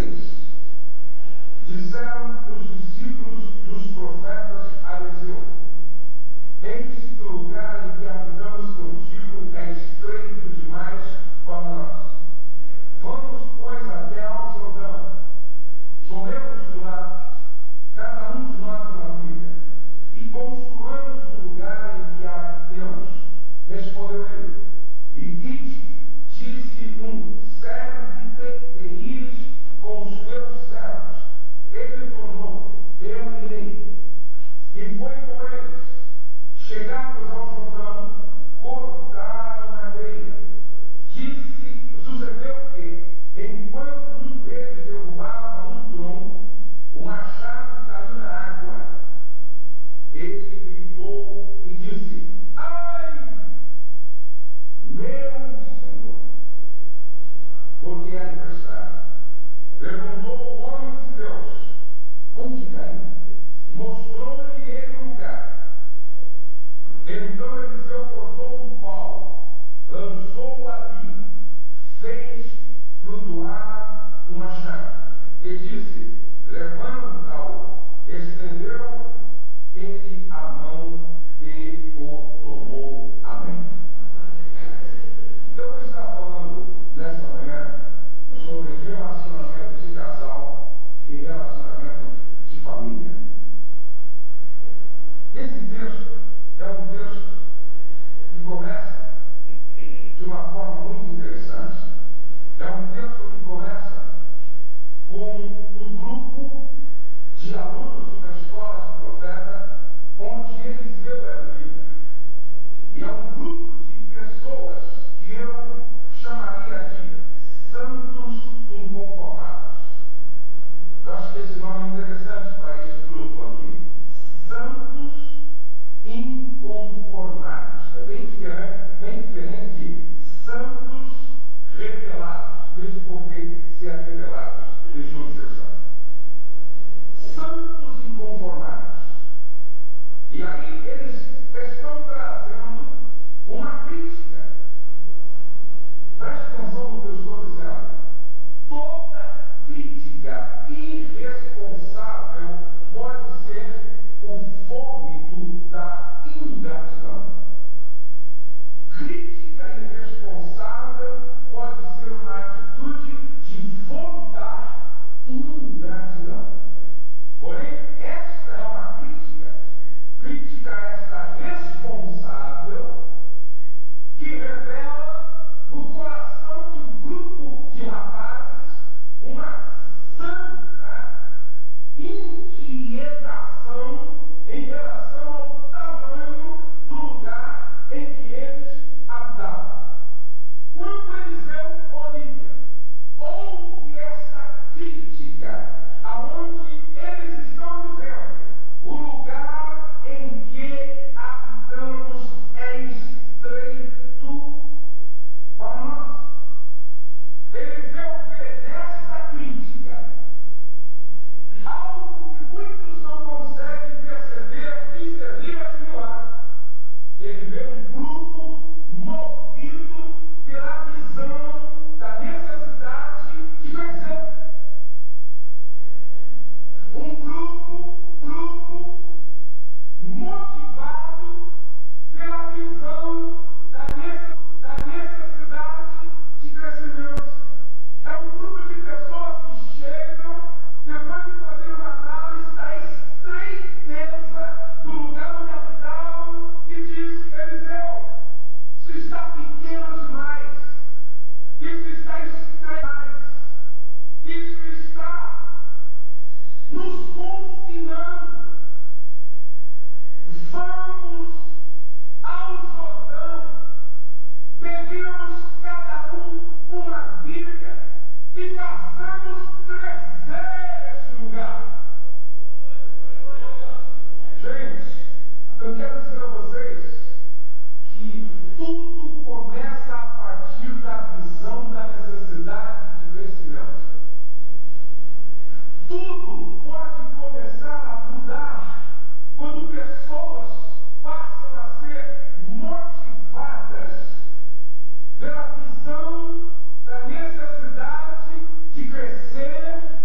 6. Disseram os discípulos dos profetas a Eliseu: eis que o lugar em que habitamos contigo é estreito demais para nós. Vamos, pois, até ao Jordão. Tomemos de lá, cada um de nós uma viga, e construamos um lugar em que habitemos. Respondeu ele: e disse serve-te de ires com os teus servos. Ele tornou: eu irei. E foi com eles. Chegados ao Jordão, cortaram madeira. Sucedeu que, enquanto um deles derrubava um tronco, o machado caiu na água. Ele gritou e disse: ai, meu Senhor, porque é aniversário. Perguntou o homem de Deus: onde caiu? Mostrou-lhe ele o lugar. Então Eliseu cortou um pau, lançou-o ali, fez flutuar o machado e disse: levanta-o. Estendeu ele a mão e o tomou. Amém. Eu vou estar falando nesta manhã sobre relacionamento de casal e relacionamento de família. Esse texto é um texto que começa de uma forma muito interessante. É um texto que começa com um grupo de alunos de uma escola de profeta, onde Eliseu era líder. E é um grupo de pessoas que eu chamaria de santos inconformados. Eu acho que esse nome é interessante para esse grupo aqui. Santos inconformados. É bem diferente de santos revelados. Mesmo porque se é revelados, deixou de ser santo. Santos inconformados. E aí eles estão trazendo uma crítica. Preste atenção no que eu estou dizendo. Toda crítica irresponsável pode ser o vômito da ingratidão. Crítica irresponsável pode ser uma atitude de vomitar ingratidão. Porém, esta é uma crítica esta responsável, que revela no coração de um grupo de rapazes uma santa inquietação em relação ao tamanho do lugar em que eles habitavam. Quando Eliseu, ó líder, ouve esta crítica, aonde eles estão dizendo: o lugar em que habitamos é estreito para nós. Eliseu vê nesta crítica algo que muitos não conseguem perceber, discernir, assimilar. Ele vê um grupo movido pela visão da necessidade de crescer. Um grupo motivado pela visão da necessidade de crescimento. É um grupo de pessoas que chegam depois de fazer uma análise da estreiteza do lugar onde habitavam e diz: Eliseu, isso está pequeno demais, isso está estreito demais, isso está nos confinando. Vamos ao Jordão, peguemos cada um uma viga e façamos crescer este lugar. Gente, eu quero dizer a vocês que tudo começa a partir da visão da necessidade de crescimento. Tudo pode começar a mudar quando pessoas passam a ser motivadas pela visão da necessidade de crescer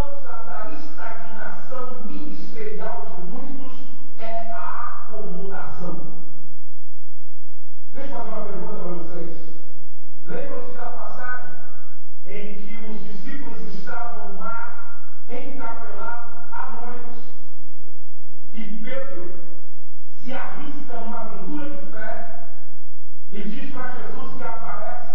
causa da estagnação ministerial de muitos é a acomodação. Deixa eu fazer uma pergunta para vocês. Lembram-se da passagem em que os discípulos estavam no mar, encapelados, anões, e Pedro se arrisca numa aventura de fé e diz para Jesus que aparece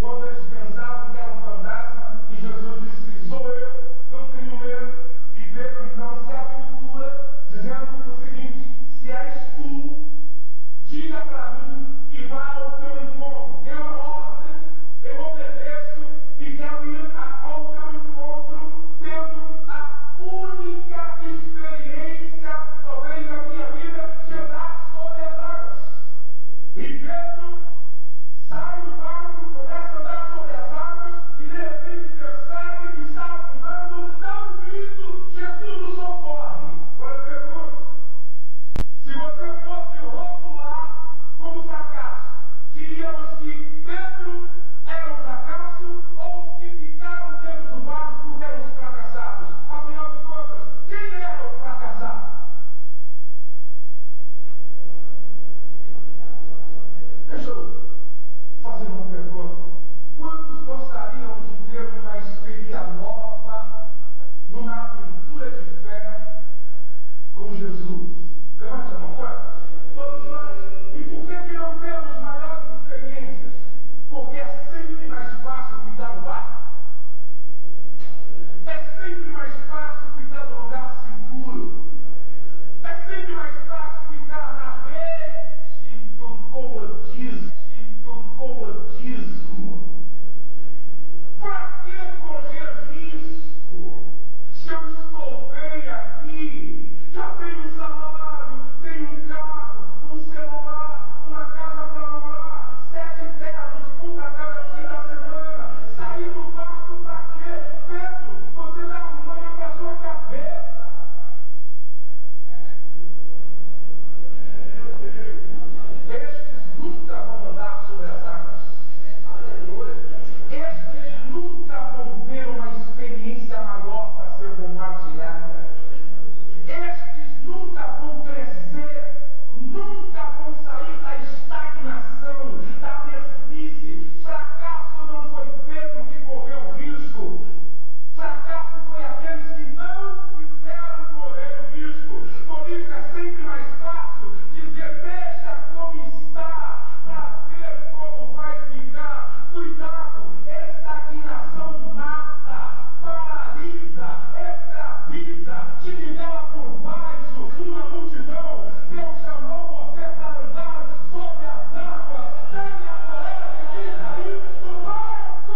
quando eles pensavam que era um fantasma, e Jesus disse: sou eu, não tenho medo. E Pedro então se aventura, dizendo o seguinte: se és tu, diga para mim que vá ao teu encontro. Tem uma ordem, eu obedeço e quero ir ao teu encontro, tendo a única experiência, talvez na minha vida, de andar sobre as águas. E Pedro sai do barco, começa a andar sobre as águas e de repente percebe que está afundando, dá um grito: Jesus nos socorre. Agora eu pergunto: se você fosse rotular como fracasso, diríamos que Pedro era um fracasso ou os que ficaram dentro do barco eram os fracassados? Afinal de contas, quem era o fracassado? Deixa eu fazer uma pergunta. Quantos gostariam de ter uma experiência nova, numa aventura de fé com Jesus? Levante a mão, vai. Todos nós. E por que não temos maiores experiências? Porque é sempre mais fácil ficar no barco. É sempre mais fácil ficar no lugar seguro. É sempre mais fácil ficar na rede do comodismo. Para que correr risco? Se eu estou bem aqui, já tenho um salário, tenho um carro, um celular, uma casa para morar, 7 ternos, um para cada dia da semana. Sair do barco para quê? Pedro, você está arrumando para sua cabeça, rapaz. Estes nunca vão andar sobre as águas. Estes nunca vão ter uma experiência maior para ser compartilhada. Estes nunca vão crescer, nunca vão sair da estagnação, da mesmice. Fracasso não foi Pedro que correu risco. Fracasso foi aqueles que não quiseram correr o risco. Por isso é sempre mais fácil dizer: deixa como está, para ver como vai ficar. Cuidado, estagnação mata, paralisa, escraviza, te nivela por baixo. Uma multidão, Deus chamou você para andar sobre as águas. Tenha a coragem de sair do barco.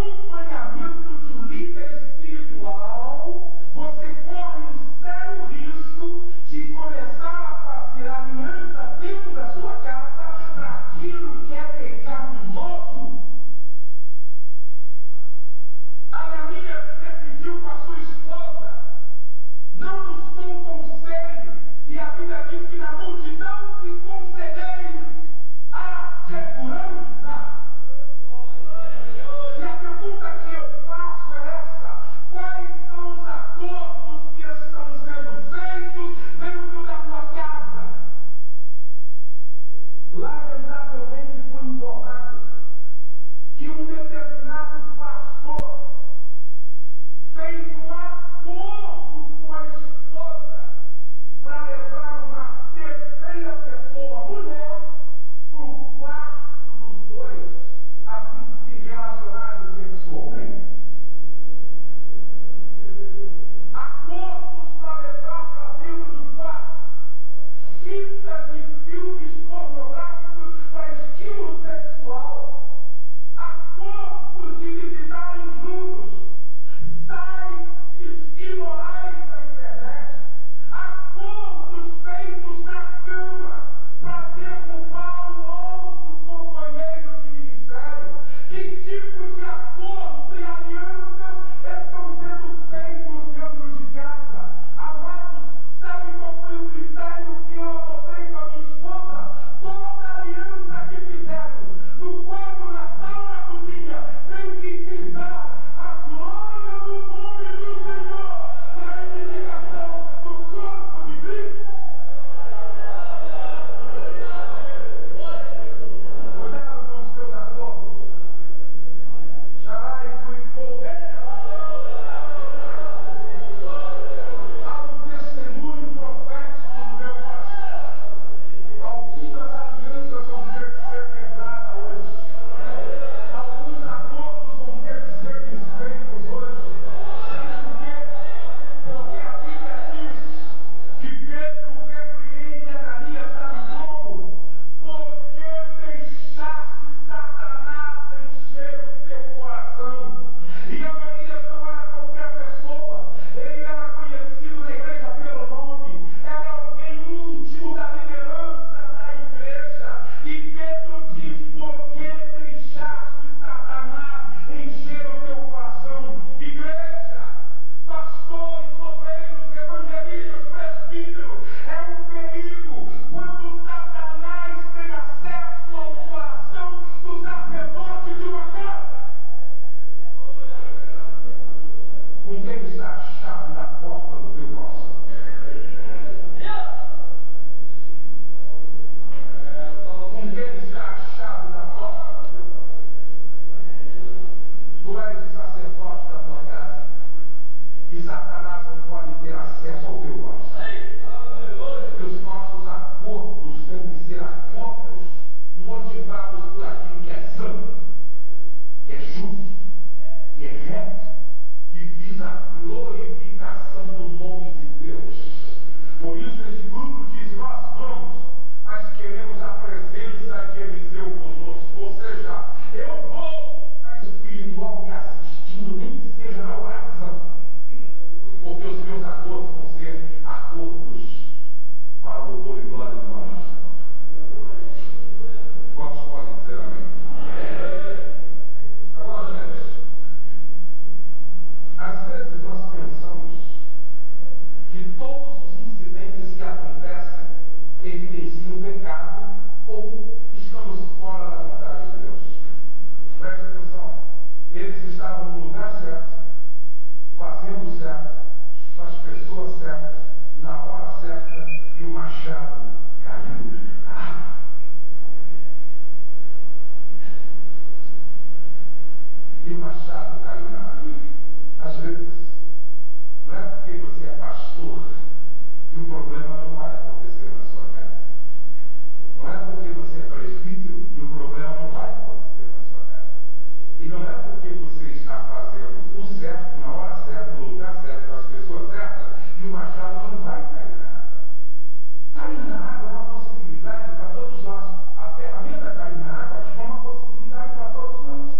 acompanhamento de um líder espiritual, você corre um sério risco de começar a fazer aliança dentro da sua casa para aquilo que é pecaminoso. Ananias decidiu com a sua esposa: não buscou conselho, e a Bíblia diz que na multidão de conselheiros há segurança. E a pergunta que eu faço é essa: quais são os acordos que estão sendo feitos dentro da tua casa? Lamentavelmente fui informado que um determinado pastor fez um acordo com a esposa para levar uma terceira pessoa, mulher, para o quarto dos dois, a fim de se relacionarem sexualmente. Acordos para levar para dentro do quarto fitas de filmes pornográficos para estímulo sexual. Acordos de visitarem juntos sites imorais da internet. Acordos feitos na cama para derrubar o outro companheiro de ministério. Que tipo de acordo e alianças estão sendo feitos dentro de casa? Amados, sabe qual foi o critério que eu adotei com a minha esposa? Toda aliança que fizermos, no quarto, na sala, na cozinha, tem que visar a glória do nome do Senhor e a edificação do corpo de Cristo. Cuidado com os teus acordos. Xarai, cuicou. Há um testemunho profético no meu coração. Algumas alianças vão ter que ser quebradas hoje. Alguns acordos vão ter que ser desfeitos hoje. Sabe por quê? Porque a Bíblia diz que Pedro repreende Ananias, sabe como? Porque deixaste Satanás encher o teu coração. E Ananias não era qualquer pessoa, ele era conhecido na igreja pelo nome, era alguém íntimo da liderança da igreja. E Pedro diz: porque deixaste Satanás encher o teu coração? Igreja, pastores, obreiros, evangelistas, presbíteros, é um perigo quando Satanás tem acesso ao coração do sacerdote de uma casa. Com quem está a chave da porta do teu coração? Com quem está a chave da porta do teu coração? Tu és o sacerdote da tua casa e Satanás não pode ter acesso ao teu coração. Que os nossos acordos têm que ser acordos motivados por aquilo que é santo, que é justo, que é reto, que visa a glorificação do nome de Deus. Por isso esse grupo diz: nós vamos, mas queremos a presença de Eliseu conosco. Ou seja, eu vou, mas espiritual me assistindo, nem que seja na oração. Porque os meus acordos vão ser acordos para o louvor e glória do nome do Senhor. Quantos podem dizer amém? Agora, gente, às vezes nós pensamos que todos os incidentes que acontecem evidenciam pecado ou estamos fora da vontade de Deus. Preste atenção, eles estavam no lugar certo, fazendo o certo, com as pessoas certas, na hora certa, e o machado caiu na água. E o machado caiu na água. Às vezes, não é porque você é pastor que o problema não vai acontecer na sua casa. Não é porque você é presbítero que o problema não vai acontecer na sua casa. E não é porque você está fazendo o certo, na hora certa, no lugar certo, com as pessoas certas, que o machado não vai cair na água. Cair na água é uma possibilidade para todos nós. A ferramenta cair na água é uma possibilidade para todos nós.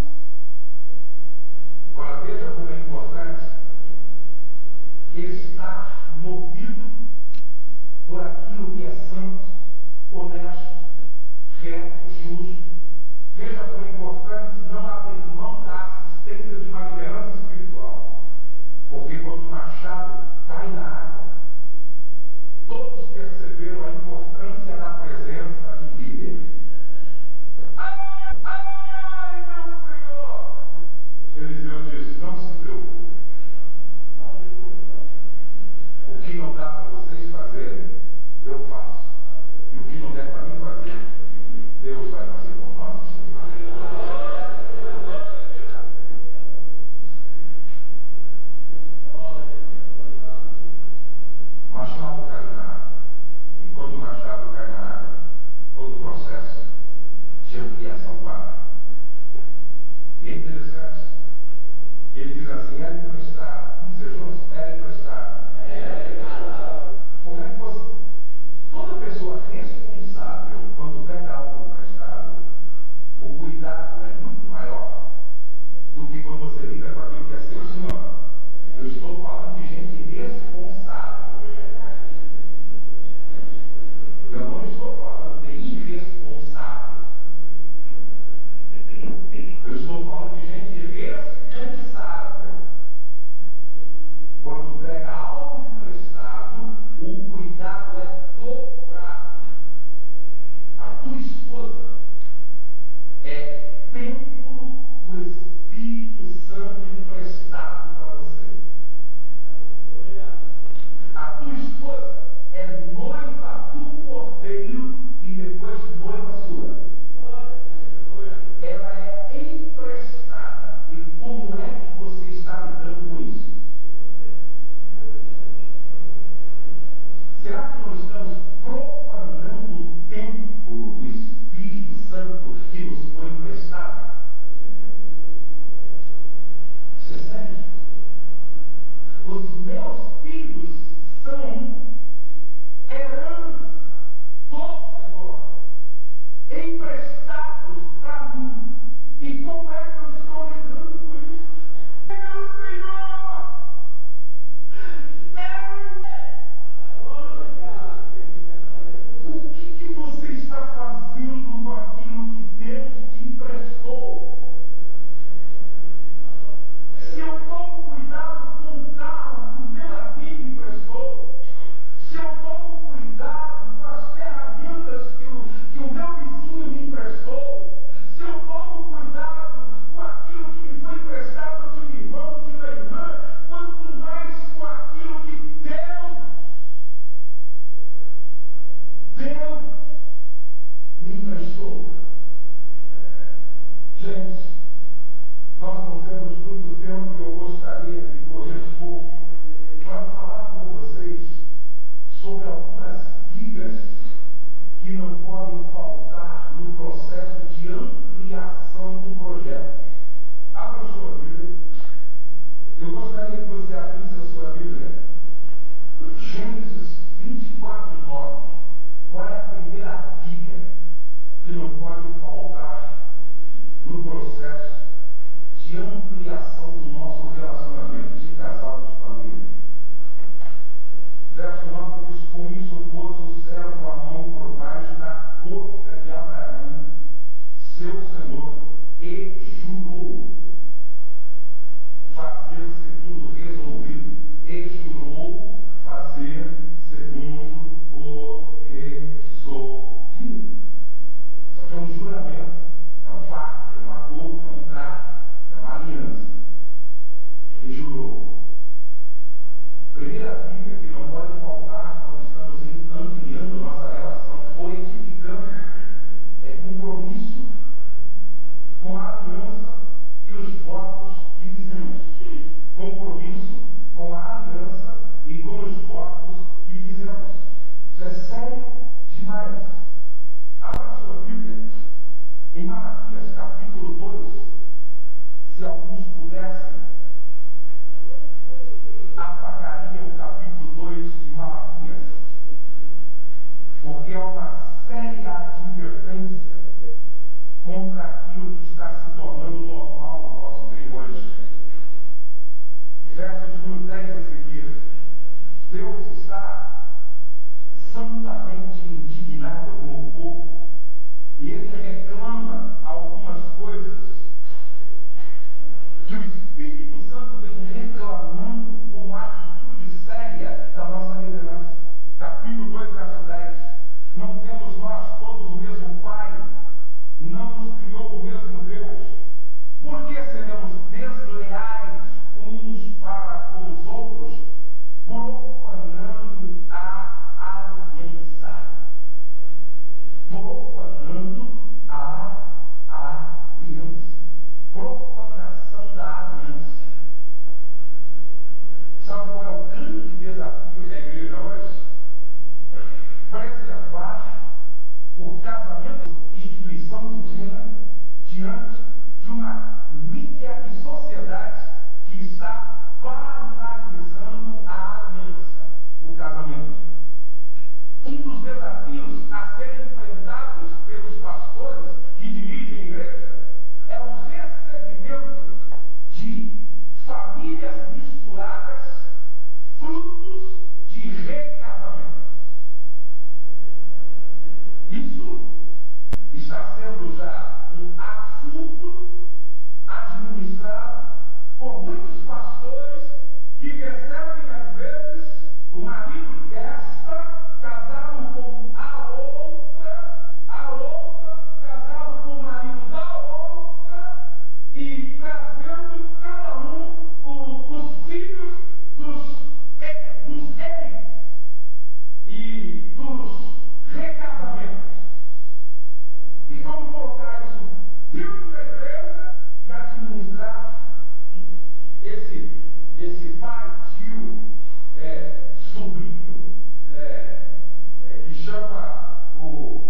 Santo emprestado para você. A tua esposa é noiva do Cordeiro e depois noiva sua. Ela é emprestada. E como é que você está lidando com isso? Será que nós estamos profanando o templo do Espírito Santo que nos foi emprestado? esse pai, tio, sobrinho, que chama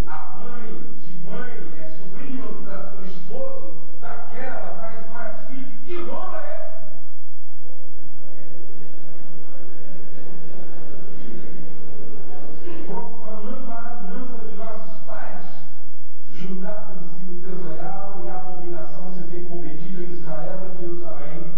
a mãe de mãe, é sobrinho do esposo daquela, mas não é filho. Que rolo é esse? Profanando a aliança de nossos pais. Judá tem sido desleal e a abominação se tem cometido em Israel e Jerusalém,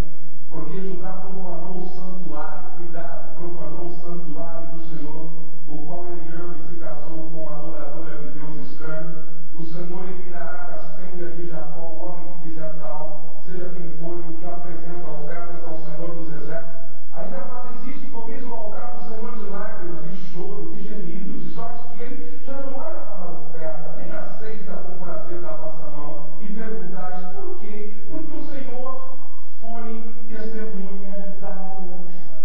porque Judá profanou o santuário, cuidado, profanou o santuário do Senhor, o qual ele ama e se casou com a adoradora de Deus estranho. O Senhor eliminará das tendas de Jacó o homem que fizer tal, seja quem for, o que apresenta ofertas ao Senhor dos exércitos. Ainda fazeis isso com o altar do Senhor de lágrimas, de choro, de gemidos, de sorte que ele já não olha para a oferta, nem aceita com prazer da vossa mão, e perguntais por quê? Porque o Senhor foi testemunha da aliança.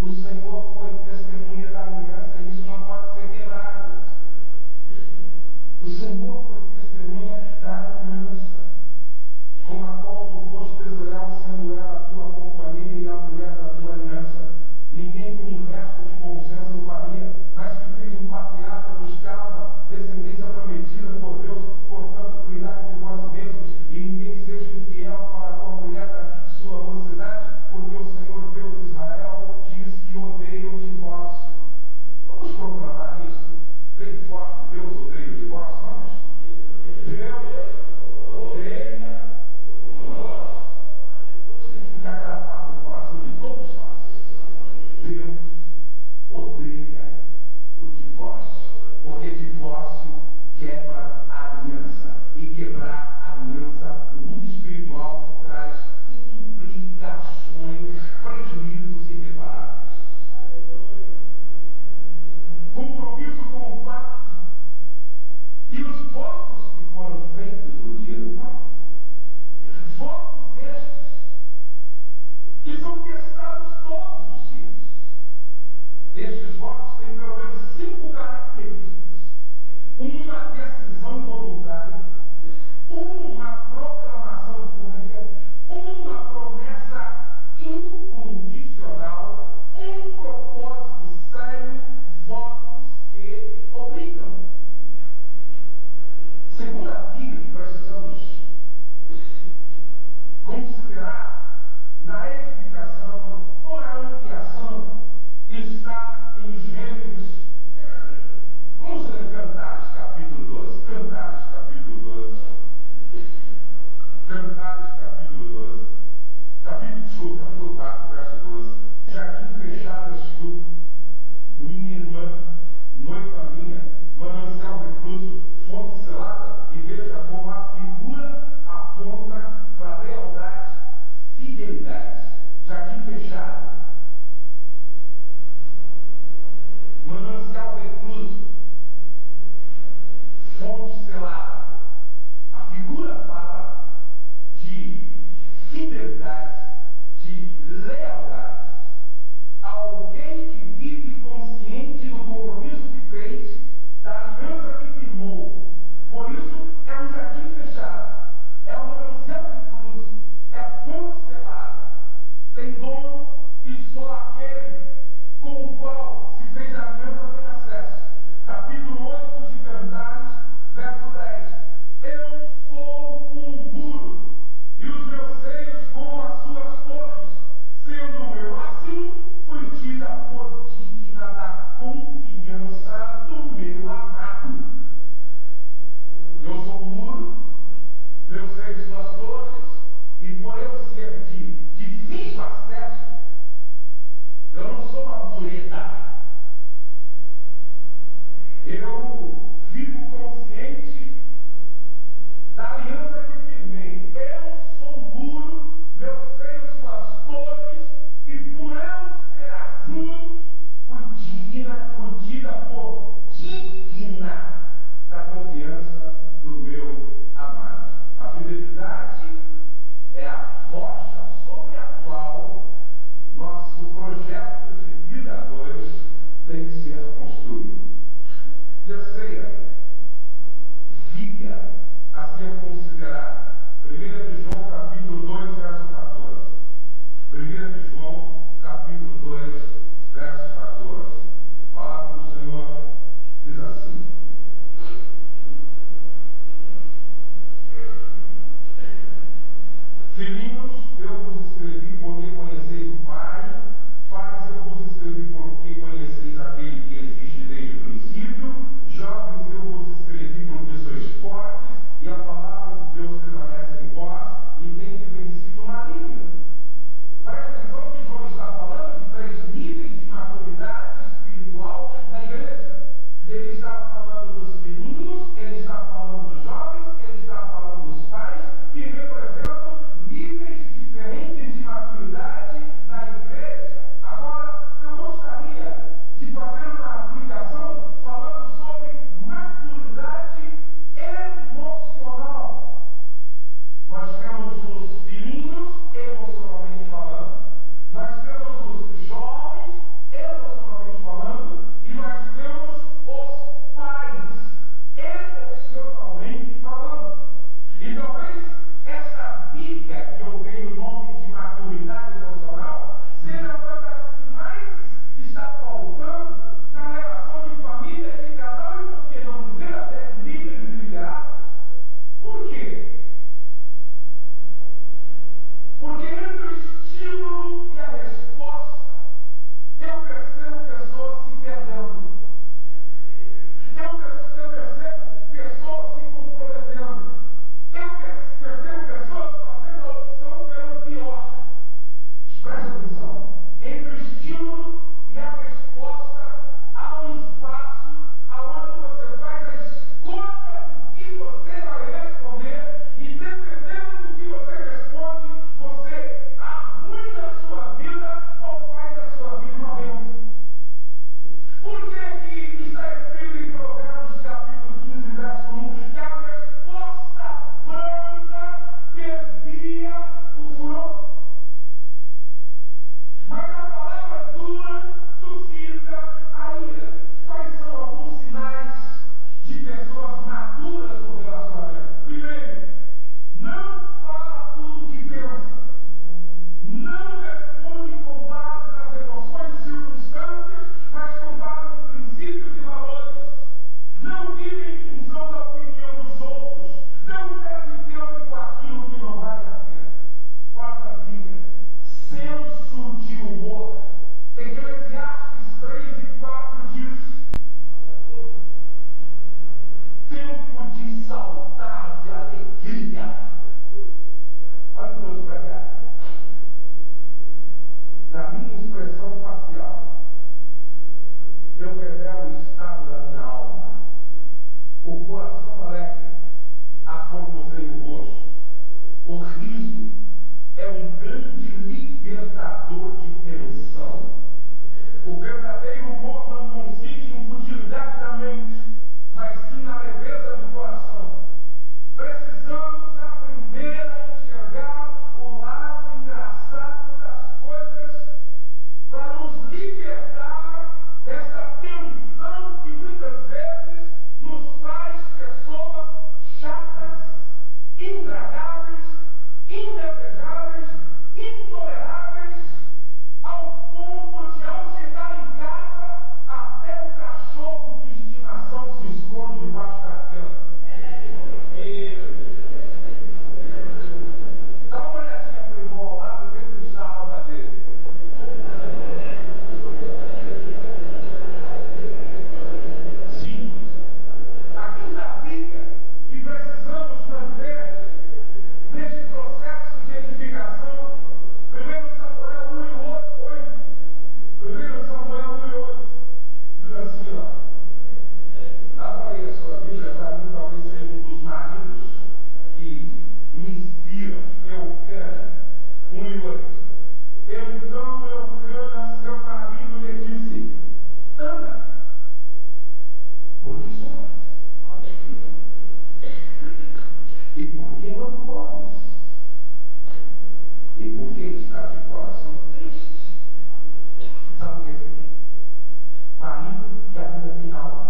O Senhor foi testemunha da aliança e isso não pode ser quebrado. O Senhor foi testemunha da aliança, com a qual tu foste desleal, sendo ela a tua companheira e a mulher da tua aliança. Ninguém com o resto de consenso faria, mas que fez um patriarca buscava descendência prometida por Deus. Portanto, cuidai de vós mesmos e ninguém seja infiel para com a mulher da sua mocidade, porque o Senhor Deus de Israel diz que odeia o divórcio. Vamos proclamar isso bem forte: Deus odeia o divórcio. Vamos. Deus odeia o divórcio. Isso tem que ficar gravado no coração de todos nós. Deus odeia o divórcio, porque divórcio quebra a aliança, e quebrar a aliança no mundo espiritual traz implicações, prejuízos irreparáveis. Compromisso com o pacto e os votos que foram feitos no dia do pacto. Votos estes que são testados todos os dias. Estes votos têm pelo menos 5 características: uma decisão voluntária, uma proclamação pública, uma promessa incondicional, um propósito sério, votos que obrigam. Segunda dica que precisamos considerar na edificação ou na ampliação está em Gênesis. Vamos ler Cantares capítulo 12. Cantares capítulo 12. Cantares capítulo 12. Capítulo 4, verso 12. Jardim fechado és tu, minha irmã, noiva minha, manancial recluso, fonte selada. E veja como a figura aponta para lealdade, fidelidade. Jardim fechado, manancial recluso, fonte selada. A figura fala de fidelidade, de lealdade. Alguém que vive consciente do compromisso que fez, da aliança que firmou. Por isso é um jardim fechado, é um manancial recluso, é fonte selada. Tem dono e só aquele com o qual se fez a aliança tem acesso. Capítulo 8 de Cantares, verso 10. Eu sou um muro, e os meus seios como as suas torres, sendo eu assim, fui tida por digna da confiança do meu amado. Eu sou um muro, meus seios suas torres, e por eu ser de difícil acesso, eu não sou uma mureta. suscita a ira. Quais são alguns sinais de pessoas maduras no relacionamento? Primeiro, não fala tudo o que pensa. Não responde com base nas emoções e circunstâncias, mas com base em princípios e valores. Não vive em função da opinião dos outros. Não perde tempo com aquilo que não vale a pena. Quarta dica: senso de humor. Eclesiastes 3:4 diz: tempo de saudade, alegria. Olha o que para cá. Na minha expressão facial, eu revelo o estado da minha alma. O coração alegre aformoseia o rosto. O riso é um grande libertador de tensão. O verdadeiro humor não consiste em futilidade da mente, mas sim na leveza do coração. Precisamos aprender a enxergar o lado engraçado das coisas para nos libertar dessa tensão que muitas vezes nos faz pessoas chatas, intragáveis, indesejáveis, intoleráveis, ao ponto de, ao chegar em casa, até o cachorro de estimação se esconde debaixo da cama. Dá uma olhadinha para o irmão ao lado e vê o que está a alma dele. Sim, a quinta dica que precisamos manter neste processo de edificação, 1 Samuel 1:8, 1 Samuel 1:8, diz assim, ó. Abra aí a sua Bíblia, para mim talvez seja um dos maridos que me inspiram. Eucana 1:8. Então Eucana, seu marido, lhe disse: Ana, por que choras? E por que não comes? E por que está de coração triste? Sabe o que é isso aqui? Marido que ainda tem alma.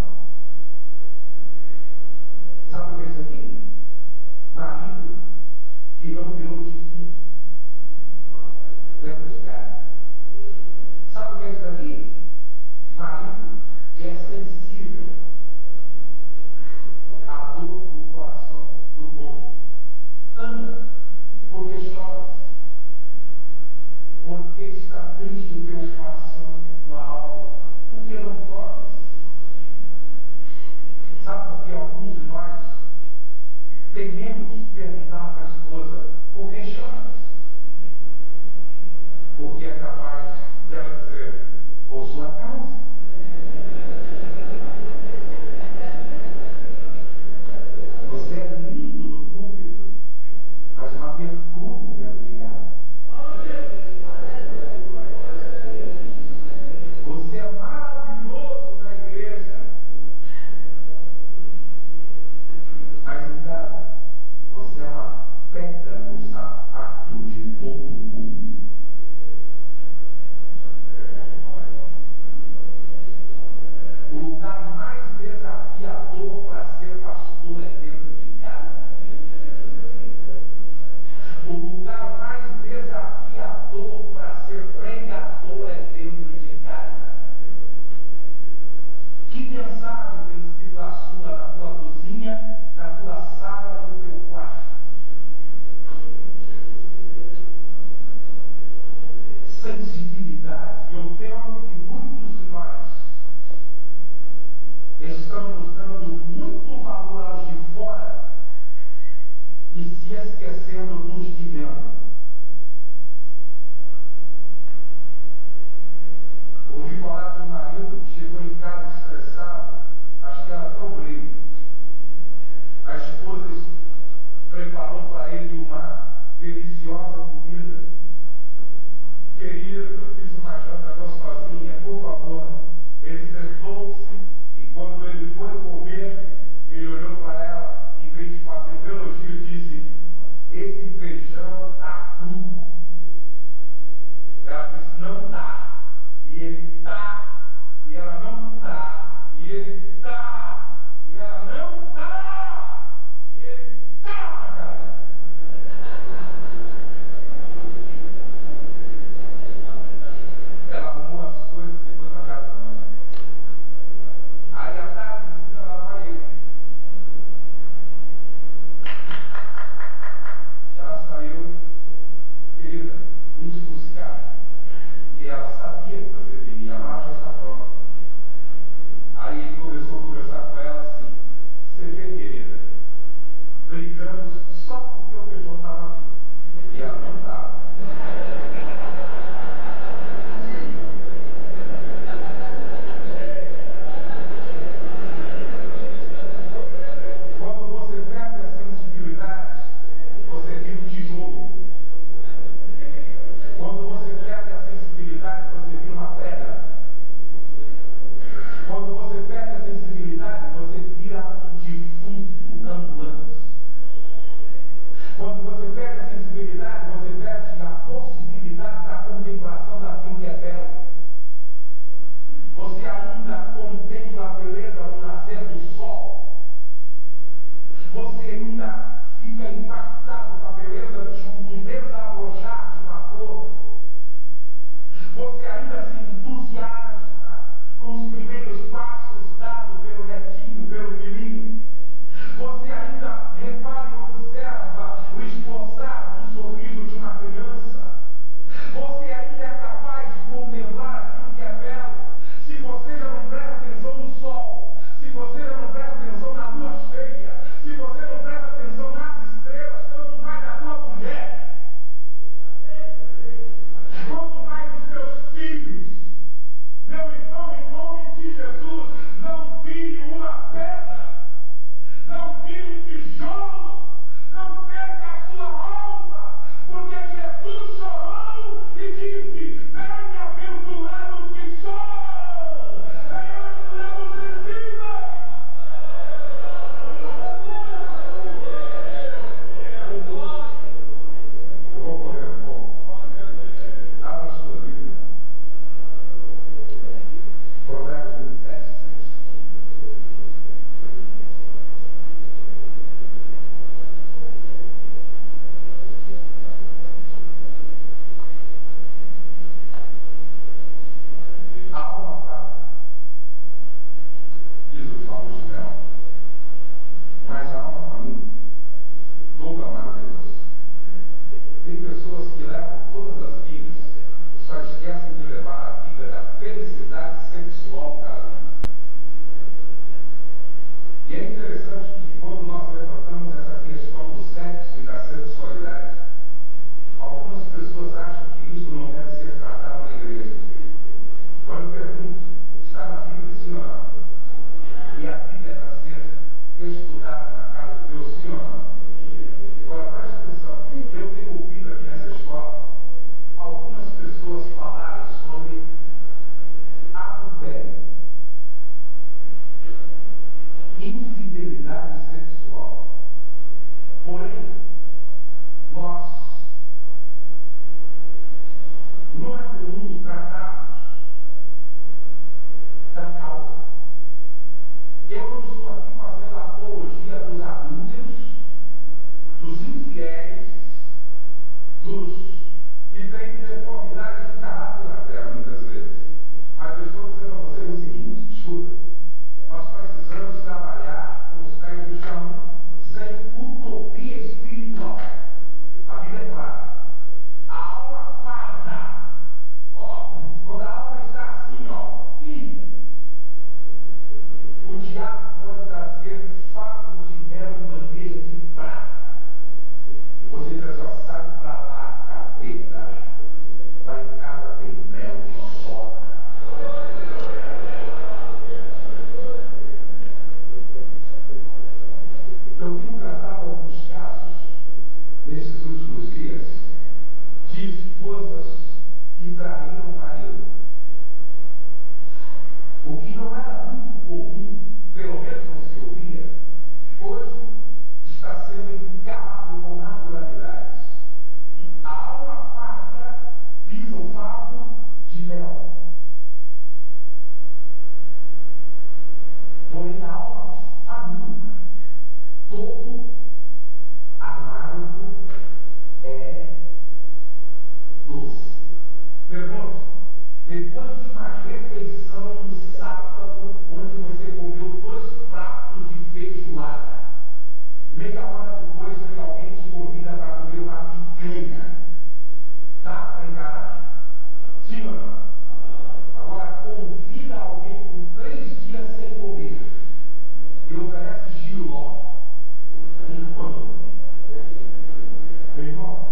Sabe o que é isso aqui? Marido que não virou divino. Lembra de cara? Sabe o que é isso aqui? Marido que é sensível à dor do coração do outro. Ana, por que choras? Por que está triste o teu coração, tua alma? Por que não comes? Sabe por que alguns de nós tememos perguntar para a esposa: por que choras? Porque é capaz dela dizer: por sua causa. Você é lindo no púlpito, mas uma vergonha dentro de casa. Você é maravilhoso na igreja, mas em casa você é uma pedra no sapato de todo mundo. O lugar mais desafiador para ser pastor é dentro de casa. O lugar mais desafiador para ser pregador é dentro de casa. Que mensagem tem sido a sua na tua cozinha, na tua sala e no teu quarto? Sensibilidade. Eu temo que muitos de nós estamos dando muito valor aos de fora e se esquecendo dos de dentro. Ouvi falar de um marido que chegou em casa estressado, acho que era tão breve. A esposa preparou para ele uma deliciosa comida. Querido, eu fiz uma janta gostosinha, por favor. esposas que traíram o marido. O que não era muito comum, pelo menos não se ouvia, hoje está sendo encarado com naturalidade. A alma farta pisa o favo de mel. Porém, a alma faminta, todo amargo é doce. Pergunto, depois de uma refeição no sábado, onde você comeu 2 pratos de feijoada, meia hora depois vem alguém te convida para comer uma picanha. Dá para encarar? Sim ou não? Agora convida alguém com 3 dias sem comer e oferece giló, um pão. Meu irmão,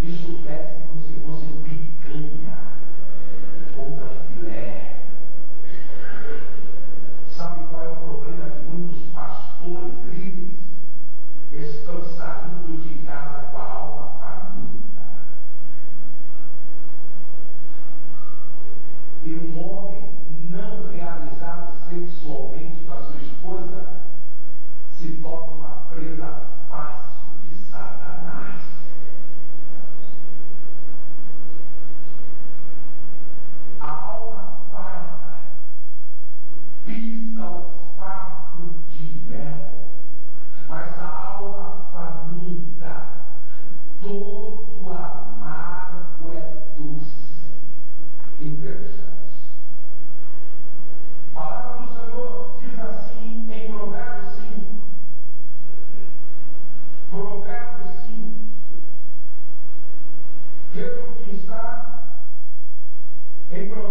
isso desce como se fosse picanha contra filé. Sabe qual é o problema de muitos pastores líderes? Estão saindo de casa com a alma faminta. E um homem não realizado sexualmente com a sua esposa se torna uma presa fácil de Satanás. A alma farta pisa o favo de mel, mas a alma faminta, todo amargo é doce. Interessante. A palavra do Senhor diz assim em Provérbios 5. Provérbios 5. Veja o que está em Provérbios